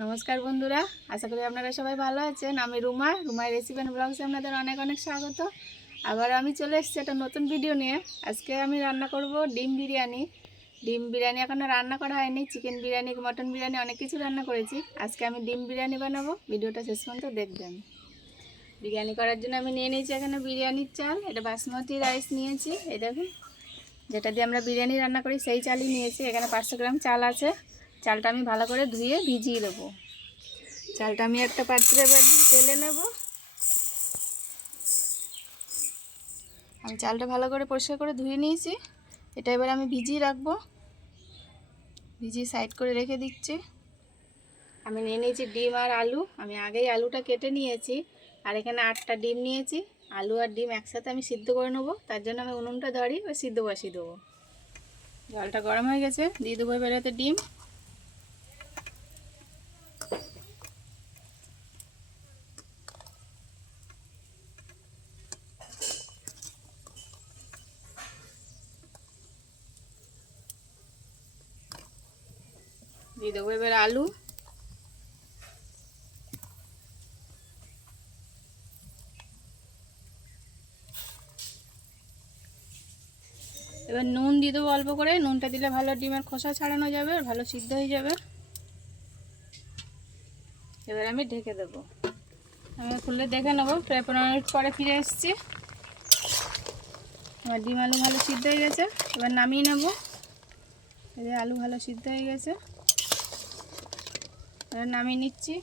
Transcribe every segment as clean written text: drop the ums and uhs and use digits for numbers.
নমস্কার বন্ধুরা, আশা করি আপনারা সবাই ভালো আছেন। আমি রুমার রেসিপি এন্ড ব্লগসে আপনাদের অনেক অনেক স্বাগত। আবার আমি চলে এসেছি একটা নতুন ভিডিও নিয়ে। আজকে আমি রান্না করব ডিম বিরিয়ানি। ডিম বিরিয়ানি এখনও রান্না করা হয়নি। চিকেন বিরিয়ানি, মটন বিরিয়ানি অনেক কিছু রান্না করেছি। আজকে আমি ডিম বিরিয়ানি বানাবো, ভিডিওটা শেষ পর্যন্ত দেখবেন। বিরিয়ানি করার জন্য আমি নিয়ে নিয়েছি এখানে বিরিয়ানির চাল। এটা বাসমতি রাইস নিয়েছি, এই দেখুন, যেটা দিয়ে আমরা বিরিয়ানি রান্না করি সেই চালই নিয়েছি। এখানে 500 গ্রাম চাল আছে। চালটা আমি ভালো করে ধুয়ে ভিজিয়ে দেবো। চালটা আমি একটা পাত্রে ঢেলে নেব। আমি চালটা ভালো করে পরিষ্কার করে ধুয়ে নিয়েছি। এটা এবার আমি ভিজিয়ে রাখবো। ভিজিয়ে সাইড করে রেখে দিচ্ছি। আমি নিয়ে নিয়েছি ডিম আর আলু। আমি আগেই আলুটা কেটে নিয়েছি। আর এখানে 8টা ডিম নিয়েছি। আলু আর ডিম একসাথে আমি সিদ্ধ করে নেবো। তার জন্য আমি উনুনটা ধরিয়ে ওই সিদ্ধ বসিয়ে দেবো। জলটা গরম হয়ে গেছে, দিয়ে দেবো এবার এতে ডিম। দিয়ে দেবো এবার আলু। এবার নুন দিয়ে দেবো অল্প করে। নুনটা দিলে ভালো ডিমের খোসা ছাড়ানো যাবে আর ভালো সিদ্ধ হয়ে যাবে। এবার আমি ঢেকে দেবো। আমি খুলে দেখে নেবো। প্রায় 15 মিনিট পরে ফিরে এসেছি। আমার ডিম আলু ভালো সিদ্ধ হয়ে গেছে। এবার নামিয়ে নেবো। এই যে আলু ভালো সিদ্ধ হয়ে গেছে, এবার নামিয়ে নিচ্ছি।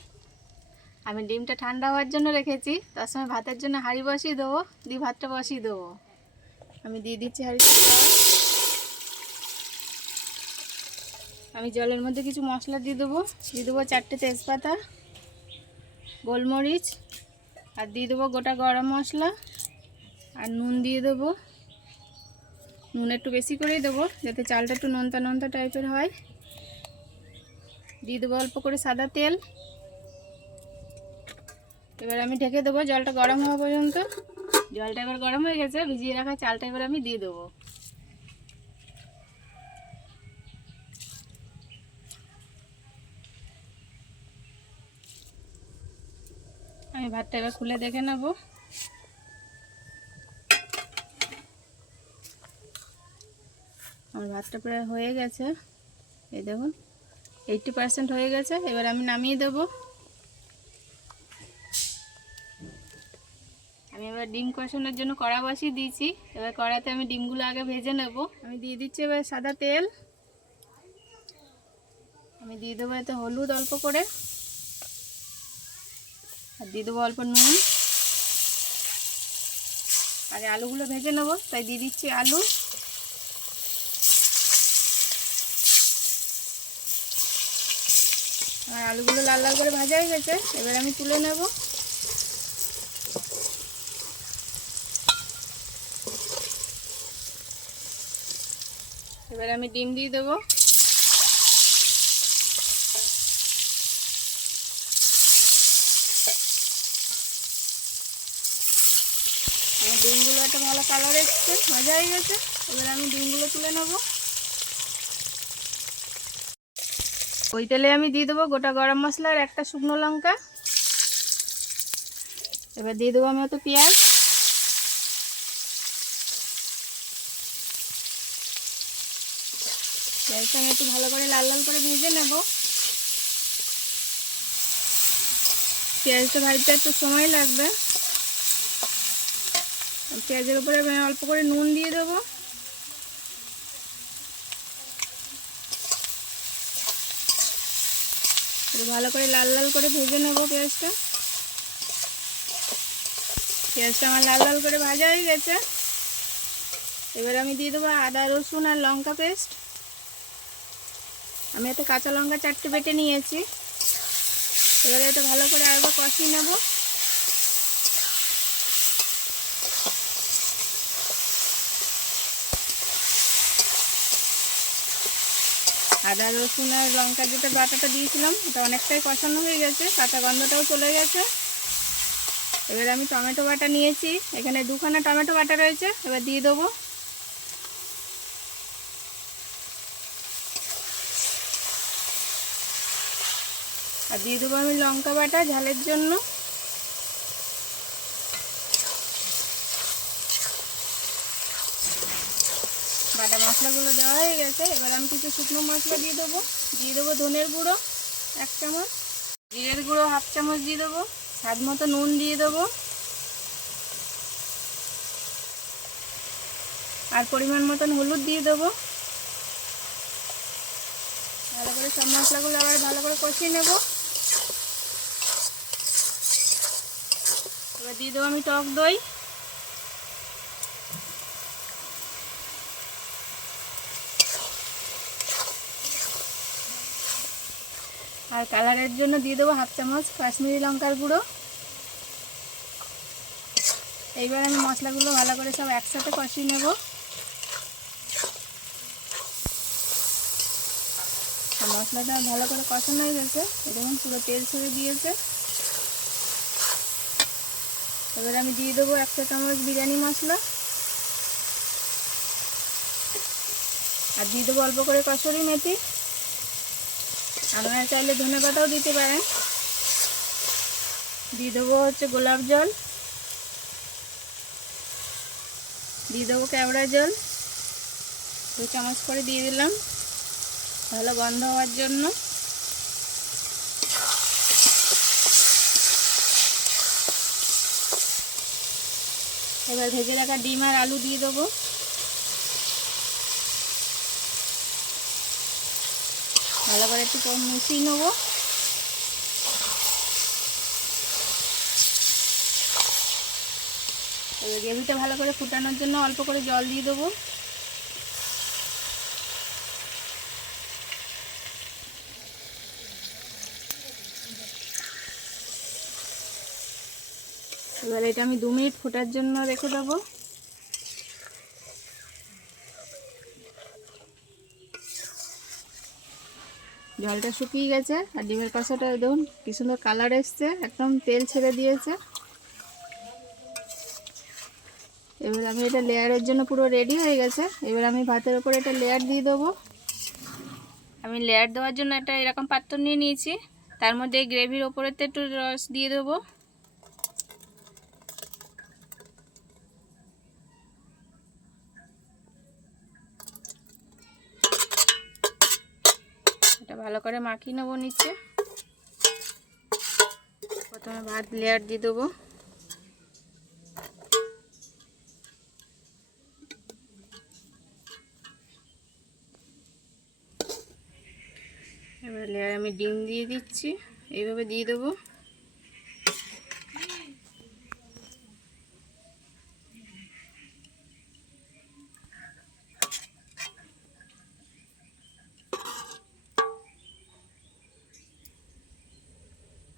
আমি ডিমটা ঠান্ডা হওয়ার জন্য রেখেছি। তার সময় ভাতের জন্য হাঁড়ি বসিয়ে দেবো, দিয়ে ভাতটা বসিয়ে দেবো। আমি দিয়ে দিচ্ছি হাঁড়িতে। আমি জলের মধ্যে কিছু মশলা দিয়ে দেবো। 4টে তেজপাতা, গোলমরিচ, আর দিয়ে দেবো গোটা গরম মশলা, আর নুন দিয়ে দেবো। নুন একটু বেশি করেই দেবো যাতে চালটা একটু নোনতা নোনতা টাইপের হয়। দিয়ে দেবো অল্প করে সাদা তেল। এবার আমি ঢেকে দেবো জলটা গরম হওয়া পর্যন্ত। জলটা এবার গরম হয়ে গেছে। ভিজিয়ে রাখা চালটা এবার আমি দিয়ে দেবো। আমি ভাতটা এবার খুলে দেখে নেব। আমার ভাতটা প্রায় হয়ে গেছে, এই দেখুন 80% হয়ে গেছে। এবার আমি নামিয়ে দেব। আমি এবার ডিম কষানোর জন্য কড়া বসিয়ে দিয়েছি। এবার কড়াতে আমি ডিমগুলো আগে ভেজে নেব। আমি দিয়ে দিচ্ছি এবার সাদা তেল। আমি দিয়ে দেবো এতে হলুদ অল্প করে, আর দিয়ে দেবো অল্প নুন। আর আলুগুলো ভেজে নেব, তাই দিয়ে দিচ্ছি আলু। আর আলুগুলো লাল লাল করে ভাজা হয়ে গেছে। এবার আমি তুলে নেব। এবার আমি ডিম দিয়ে দেবো। আমার ডিমগুলো একটা ভালো কালার এসছে, ভাজা হয়ে গেছে। এবার আমি ডিমগুলো তুলে নেব। ওই তেলে আমি দিয়ে দেবো গোটা গরম মশলা আর একটা শুকনো লঙ্কা। এবার দিয়ে দেবো আমি অত পেঁয়াজ। পেঁয়াজটা আমি একটু ভালো করে লাল লাল করে ভেজে নেব। পেঁয়াজটা ভাজতে একটু সময় লাগবে। পেঁয়াজের উপরে আমি অল্প করে নুন দিয়ে দেবো। ভালো করে লাল লাল করে ভেজে নেব পেঁয়াজটা। পেঁয়াজটা আমার লাল লাল করে ভাজা হয়ে গেছে। এবার আমি দিয়ে দেবো আদা রসুন আর লঙ্কা পেস্ট। আমি এতে কাঁচা লঙ্কা 4টে বেটে নিয়েছি। এবারে এটা ভালো করে আরেকবার কষিয়ে নেব। আদা রসুন আর লঙ্কা যেটা বাটাটা দিয়েছিলাম এটা অনেকটাই কষানো হয়ে গেছে, কাঁচা গন্ধটাও চলে গেছে। এবার আমি টমেটো বাটা নিয়েছি, এখানে 2খানা টমেটো বাটা রয়েছে। এবার দিয়ে দেবো। আর দিয়ে দেবো আমি লঙ্কা বাটা ঝালের জন্য। বাটা মশলাগুলো দেওয়া হয়ে গেছে। এবার আমি কিছু শুকনো মশলা দিয়ে দেবো ধনের গুঁড়ো 1 চামচ, জিরের গুঁড়ো 1/2 চামচ দিয়ে দেবো, স্বাদ মতো নুন দিয়ে দেবো, আর পরিমাণ মতন হলুদ দিয়ে দেবো। ভালো করে সব মশলাগুলো আবার ভালো করে কষিয়ে নেব। এবার দিয়ে দেবো আমি টক দই, আর কালারের জন্য দিয়ে দেবো 1/2 চামচ কাশ্মীরি লঙ্কার গুঁড়ো। এইবার আমি মশলাগুলো ভালো করে সব একসাথে কষিয়ে নেব। মশলাটা ভালো করে কষানো হয়ে গেছে, দেখুন পুরো তেল ছেড়ে দিয়েছে। এবার আমি দিয়ে দেবো 1 চা চামচ বিরিয়ানি মশলা, আর দিয়ে দেবো অল্প করে কসুরি মেথি। আপনারা চাইলে ধনেপাতাও দিতে পারেন। দিয়ে দেবো হচ্ছে গোলাপ জল, দিয়ে দেবো কেওড়া জল 2 চামচ করে দিয়ে দিলাম ভালো গন্ধ হওয়ার জন্য। এবার ভেজে রাখা ডিম আর আলু দিয়ে দেবো। ভালো করে একটু মিশিয়ে নেবো। এবার গ্রেভিটা ভালো করে ফুটানোর জন্য অল্প করে জল দিয়ে দেবো। এবার এটা আমি 2 মিনিট ফোটার জন্য রেখে দেবো। জলটা শুকিয়ে গেছে আর ডিমের কষাটা দেখুন কি সুন্দর কালার এসছে, একদম তেল ছেড়ে দিয়েছে। এবার আমি এটা লেয়ারের জন্য পুরো রেডি হয়ে গেছে। এবার আমি ভাতের উপরে এটা লেয়ার দিয়ে দেবো। আমি লেয়ার দেওয়ার জন্য একটা এরকম পাত্র নিয়ে নিয়েছি, তার মধ্যে এই গ্রেভির ওপরেতে একটু রস দিয়ে দেবো। এটা ভালো করে মাখিয়ে নেবো নিচে। প্রথমে ভাত লেয়ার দিয়ে দেবো। এবার লেয়ার আমি ডিম দিয়ে দিচ্ছি, এইভাবে দিয়ে দেবো।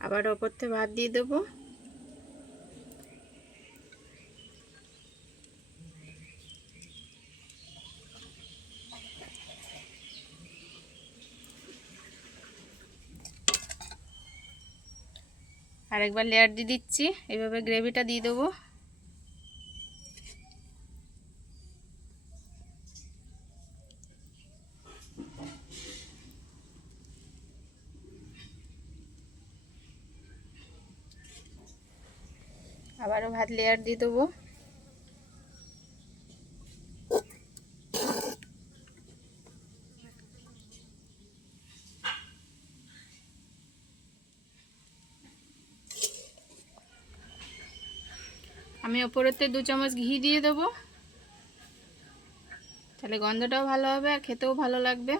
আবার ওপর থেকে ভাত দিয়ে দেবো। আরেকবার লেয়ার দিয়ে দিচ্ছি, এইভাবে গ্রেভিটা দিয়ে দেবো। আবারও ভাত লেয়ার দিয়ে দেবো। আমি ওপরেতে 2 চামচ ঘি দিয়ে দেবো, তাহলে গন্ধটাও ভালো হবে আর খেতেও ভালো লাগবে।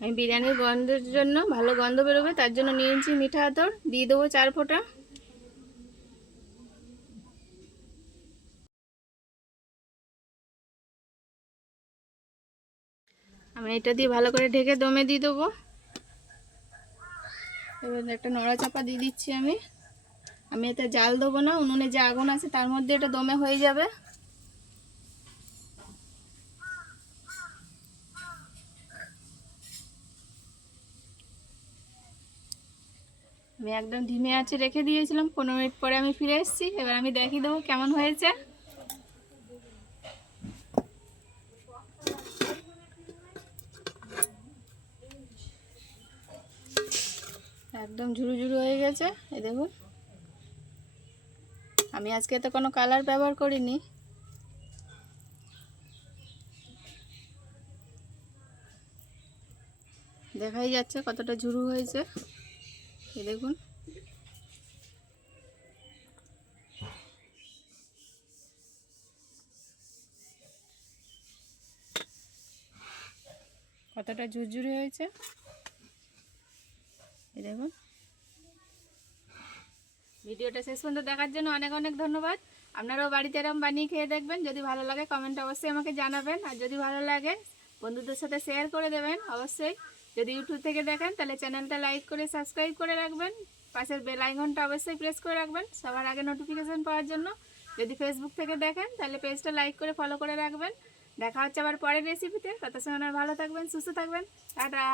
আমি বিরিয়ানির গন্ধের জন্য, ভালো গন্ধ বেরোবে তার জন্য নিয়েছি মিঠা আতর, দিয়ে দেবো 4 ফোঁটা। আমি এটা দিয়ে ভালো করে ঢেকে দমে দিয়ে দেবো। এবার একটা নড়া চাপা দিয়ে দিচ্ছি। আমি এতে জাল দেবো না, উনুনে যে আগুন আছে তার মধ্যে এটা দমে হয়ে যাবে। আমি একদম ধিমে আঁচে রেখে দিয়েছিলাম, 15 মিনিট পরে আমি ফিরে এসেছি। এবার আমি দেখিয়ে দেবো কেমন হয়েছে। একদম ঝুরু ঝুরু হয়ে গেছে। এই দেখুন, আমি আজকে তো কোনো কালার ব্যবহার করিনি। দেখাই যাচ্ছে কতটা ঝুরু হয়েছে। এই দেখুন, কতটা ঝুরঝুরি হয়েছে। এই দেখুন, ভিডিওটা শেষ পর্যন্ত দেখার জন্য অনেক অনেক ধন্যবাদ। আপনারাও বাড়িতে এরকম বানিয়ে খেয়ে দেখবেন। যদি ভালো লাগে কমেন্ট অবশ্যই আমাকে জানাবেন, আর যদি ভালো লাগে বন্ধুদের সাথে শেয়ার করে দেবেন অবশ্যই। যদি ইউটিউব থেকে দেখেন তাহলে চ্যানেলটা লাইক করে সাবস্ক্রাইব করে রাখবেন, পাশের বেল আইকনটা অবশ্যই প্রেস করে রাখবেন সবার আগে নোটিফিকেশান পাওয়ার জন্য। যদি ফেসবুক থেকে দেখেন তাহলে পেজটা লাইক করে ফলো করে রাখবেন। দেখা হচ্ছে আবার পরের রেসিপিতে। তত সময় ভালো থাকবেন, সুস্থ থাকবেন। টাটা।